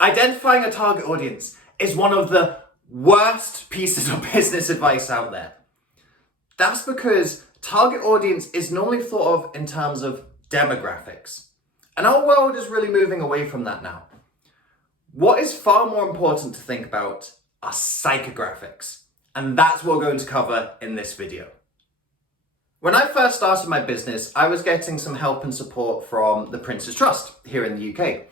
Identifying a target audience is one of the worst pieces of business advice out there. That's because target audience is normally thought of in terms of demographics. And our world is really moving away from that now. What is far more important to think about are psychographics. And that's what we're going to cover in this video. When I first started my business, I was getting some help and support from the Prince's Trust here in the UK.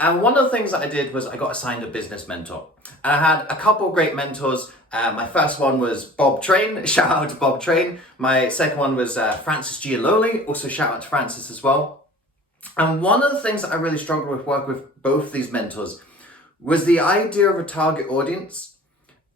And one of the things that I did was I got assigned a business mentor. And I had a couple of great mentors. My first one was Bob Train, shout out to Bob Train. My second one was Francis Gialoli, also shout out to Francis as well. And one of the things that I really struggled with working with both these mentors was the idea of a target audience.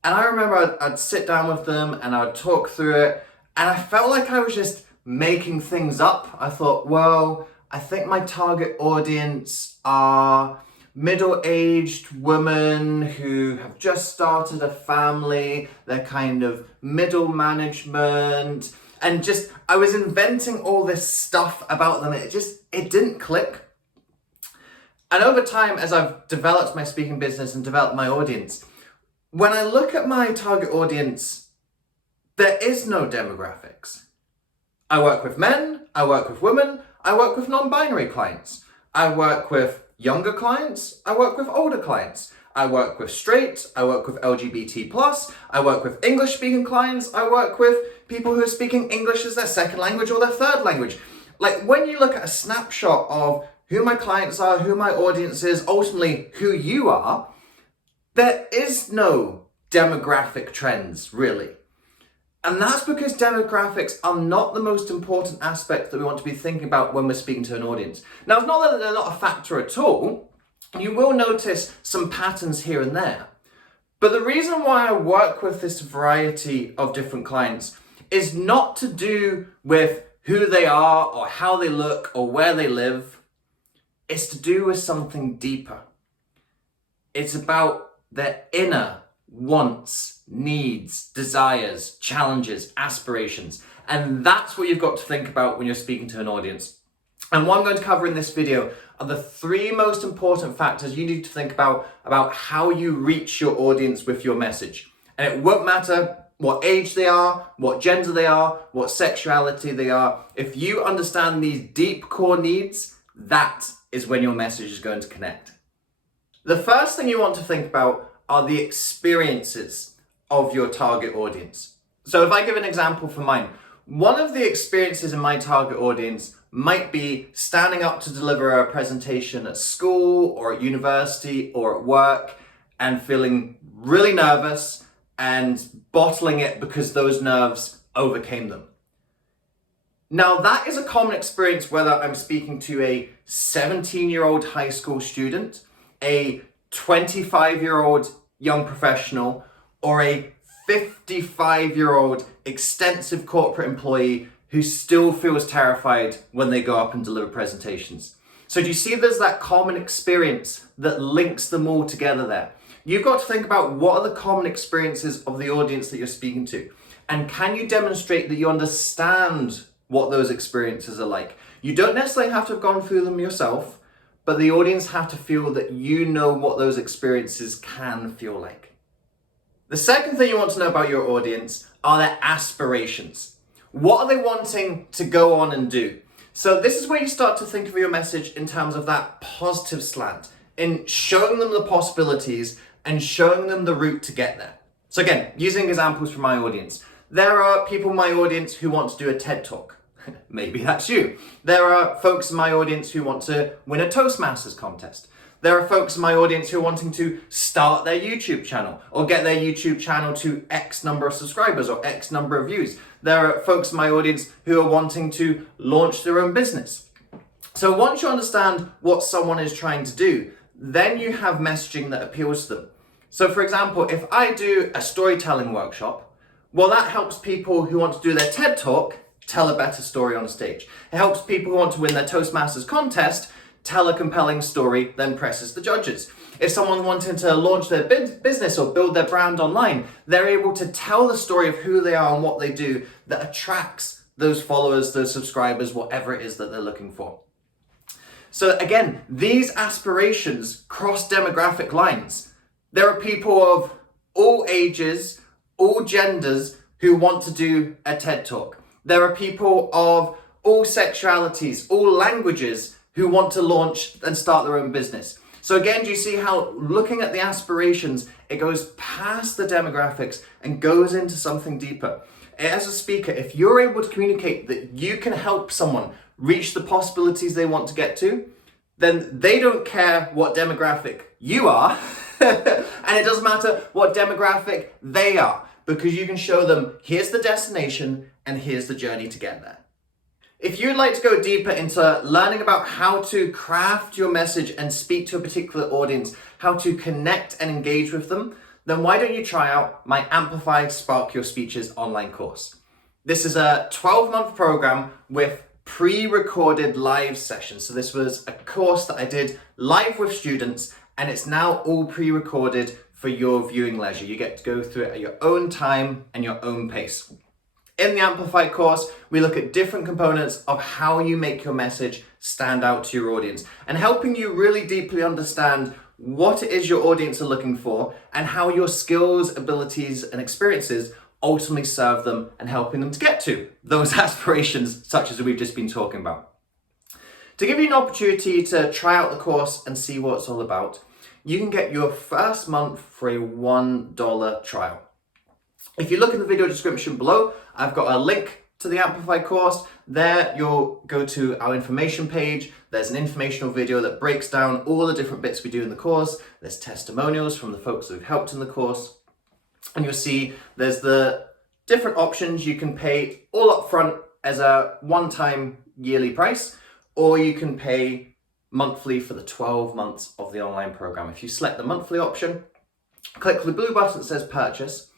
And I remember I'd sit down with them and I'd talk through it. And I felt like I was just making things up. I thought, well, I think my target audience are middle-aged women who have just started a family. They're kind of middle management. And I was inventing all this stuff about them. It didn't click. And over time, as I've developed my speaking business and developed my audience, when I look at my target audience, there is no demographics. I work with men, I work with women, I work with non-binary clients. I work with younger clients, I work with older clients. I work with straight, I work with LGBT+, I work with English-speaking clients, I work with people who are speaking English as their second language or their third language. Like when you look at a snapshot of who my clients are, who my audience is, ultimately who you are, there is no demographic trends really. And that's because demographics are not the most important aspect that we want to be thinking about when we're speaking to an audience. Now, it's not that they're not a factor at all. You will notice some patterns here and there. But the reason why I work with this variety of different clients is not to do with who they are or how they look or where they live. It's to do with something deeper. It's about their inner wants, needs, desires, challenges, aspirations. And that's what you've got to think about when you're speaking to an audience. And what I'm going to cover in this video are the three most important factors you need to think about how you reach your audience with your message. And it won't matter what age they are, what gender they are, what sexuality they are. If you understand these deep core needs, that is when your message is going to connect. The first thing you want to think about are the experiences of your target audience. So if I give an example for mine, one of the experiences in my target audience might be standing up to deliver a presentation at school or at university or at work and feeling really nervous and bottling it because those nerves overcame them. Now that is a common experience whether I'm speaking to a 17-year-old high school student, a 25-year-old young professional, or a 55-year-old extensive corporate employee who still feels terrified when they go up and deliver presentations. So do you see there's that common experience that links them all together there? You've got to think about what are the common experiences of the audience that you're speaking to, and can you demonstrate that you understand what those experiences are like? You don't necessarily have to have gone through them yourself, but the audience have to feel that you know what those experiences can feel like. The second thing you want to know about your audience are their aspirations. What are they wanting to go on and do? So this is where you start to think of your message in terms of that positive slant, in showing them the possibilities and showing them the route to get there. So again, using examples from my audience, there are people in my audience who want to do a TED Talk. Maybe that's you. There are folks in my audience who want to win a Toastmasters contest. There are folks in my audience who are wanting to start their YouTube channel or get their YouTube channel to X number of subscribers or X number of views. There are folks in my audience who are wanting to launch their own business. So once you understand what someone is trying to do, then you have messaging that appeals to them. So for example, if I do a storytelling workshop, well, that helps people who want to do their TED Talk tell a better story on stage. It helps people who want to win their Toastmasters contest tell a compelling story, then presses the judges. If someone wanting to launch their business or build their brand online, they're able to tell the story of who they are and what they do that attracts those followers, those subscribers, whatever it is that they're looking for. So again, these aspirations cross demographic lines. There are people of all ages, all genders who want to do a TED Talk. There are people of all sexualities, all languages who want to launch and start their own business. So again, do you see how looking at the aspirations, it goes past the demographics and goes into something deeper. As a speaker, if you're able to communicate that you can help someone reach the possibilities they want to get to, then they don't care what demographic you are, and it doesn't matter what demographic they are, because you can show them, here's the destination and here's the journey to get there. If you'd like to go deeper into learning about how to craft your message and speak to a particular audience, how to connect and engage with them, then why don't you try out my Amplify Spark Your Speeches online course. This is a 12-month program with pre-recorded live sessions. So this was a course that I did live with students, and it's now all pre-recorded for your viewing leisure. You get to go through it at your own time and your own pace. In the Amplify course, we look at different components of how you make your message stand out to your audience and helping you really deeply understand what it is your audience are looking for and how your skills, abilities, and experiences ultimately serve them and helping them to get to those aspirations such as we've just been talking about. To give you an opportunity to try out the course and see what it's all about, you can get your first month for a $1 trial. If you look in the video description below, I've got a link to the Amplify course. There you'll go to our information page. There's an informational video that breaks down all the different bits we do in the course. There's testimonials from the folks who've helped in the course. And you'll see there's the different options. You can pay all up front as a one-time yearly price, or you can pay monthly for the 12 months of the online program. If you select the monthly option, click the blue button that says purchase,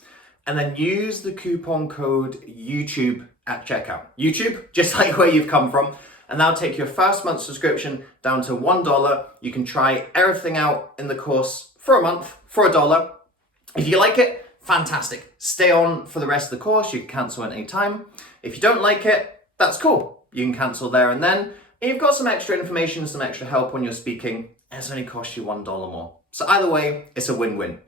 and then use the coupon code YouTube at checkout. YouTube, just like where you've come from, and that'll take your first month subscription down to $1. You can try everything out in the course for a month for $1. If you like it, fantastic. Stay on for the rest of the course. You can cancel at any time. If you don't like it, that's cool. You can cancel there and then. And you've got some extra information, some extra help when you're speaking, and it's only cost you $1 more. So either way, it's a win-win.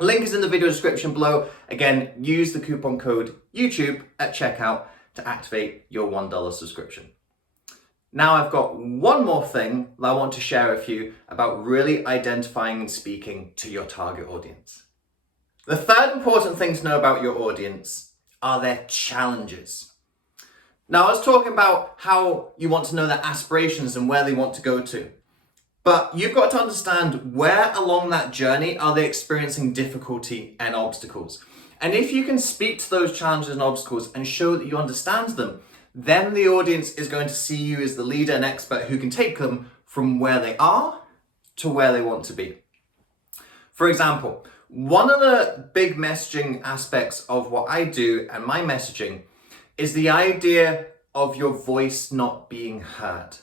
Link is in the video description below. Again, use the coupon code YouTube at checkout to activate your $1 subscription. Now I've got one more thing that I want to share with you about really identifying and speaking to your target audience. The third important thing to know about your audience are their challenges. Now I was talking about how you want to know their aspirations and where they want to go to. But you've got to understand where along that journey are they experiencing difficulty and obstacles. And if you can speak to those challenges and obstacles and show that you understand them, then the audience is going to see you as the leader and expert who can take them from where they are to where they want to be. For example, one of the big messaging aspects of what I do and my messaging is the idea of your voice not being heard.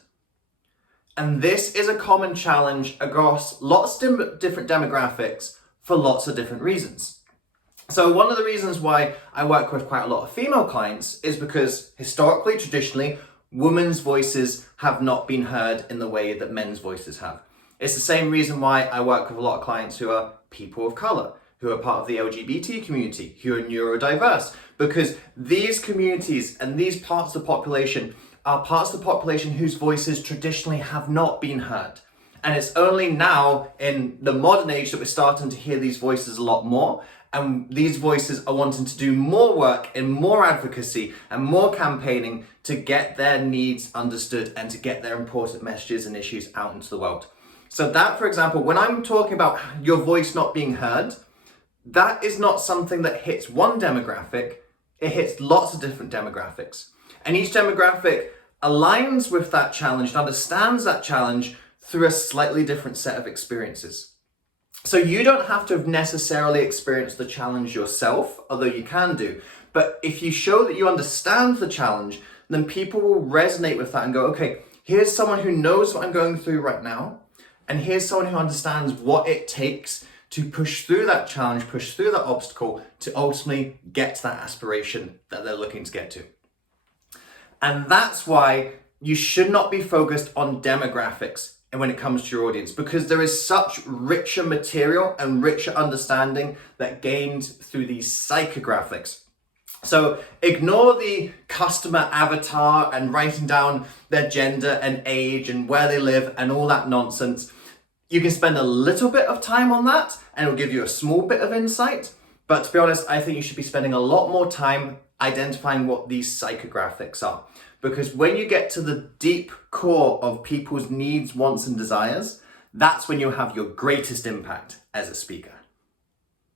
And this is a common challenge across lots of different demographics for lots of different reasons. So one of the reasons why I work with quite a lot of female clients is because historically, traditionally, women's voices have not been heard in the way that men's voices have. It's the same reason why I work with a lot of clients who are people of color, who are part of the LGBT community, who are neurodiverse, because these communities and these parts of the population are parts of the population whose voices traditionally have not been heard. And it's only now in the modern age that we're starting to hear these voices a lot more. And these voices are wanting to do more work and more advocacy and more campaigning to get their needs understood and to get their important messages and issues out into the world. So that, for example, when I'm talking about your voice not being heard, that is not something that hits one demographic, it hits lots of different demographics. And each demographic aligns with that challenge and understands that challenge through a slightly different set of experiences. So you don't have to have necessarily experienced the challenge yourself, although you can do. But if you show that you understand the challenge, then people will resonate with that and go, okay, here's someone who knows what I'm going through right now. And here's someone who understands what it takes to push through that challenge, push through that obstacle to ultimately get to that aspiration that they're looking to get to. And that's why you should not be focused on demographics and when it comes to your audience, because there is such richer material and richer understanding that gained through these psychographics. So ignore the customer avatar and writing down their gender and age and where they live and all that nonsense. You can spend a little bit of time on that and it'll give you a small bit of insight. But to be honest, I think you should be spending a lot more time identifying what these psychographics are. Because when you get to the deep core of people's needs, wants, and desires, that's when you'll have your greatest impact as a speaker.